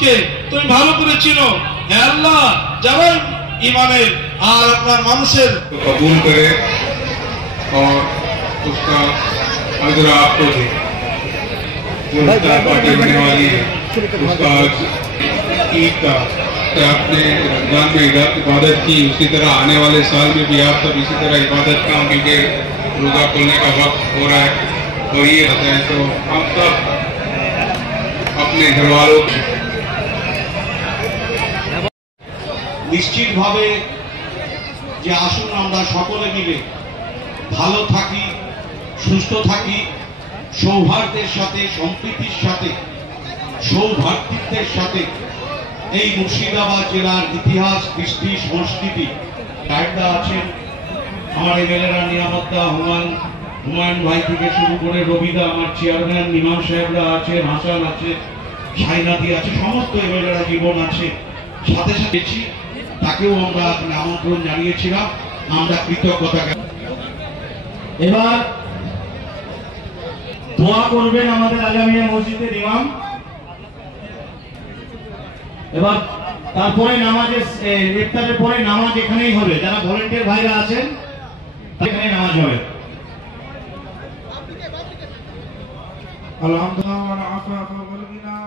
কে তুমি ভালো করে চিনো। হে আল্লাহ, যারা ईमाনের और अपना মানুষের कबूल करे और उसका अजर आपको दे। जो इफ्तार पार्टी होने वाली है उसका आज ईद का आपने रमजान में इबादत की, उसी तरह आने वाले साल में भी आप सब इसी तरह इबादत करें, क्योंकि रोजा खोलने का वक्त हो रहा है और ये होता है। तो हम सब अपने घर वालों निश्चित भावे যে আসুন আমরা সকলে মিলে ভালো থাকি, সুস্থ থাকি, সৌহার্দ্যের সাথে, সম্প্রীতির সাথে, সৌভ্রাতৃত্বের সাথে এই মুর্শিদাবাদ জেলার ইতিহাস, কৃষ্টি, সংস্কৃতি গাইডরা আছেন, আমার এমএলএরা নিয়ামতদা, হুমায়ুন ভাই থেকে শুরু করে রবিদা, আমার চেয়ারম্যান ইমাম সাহেবরা আছে, হাসান আছে, সাইনাদি আছে, সমস্ত এমএলএরা, জীবন আছে, সাথে সাথে তাকেও আমরা আমন্ত্রণ জানিয়েছিলাম। আমরা কৃতজ্ঞতা। এবার দোয়া করবেন আমাদের আজামিয়া মসজিদের ইমাম। এবার তারপরে নামাজের ইফতারের পরে নামাজ এখানেই হবে, যারা ভলান্টিয়ার ভাইরা আছেন এখানে নামাজ হবে। আলহামদুলিল্লাহ।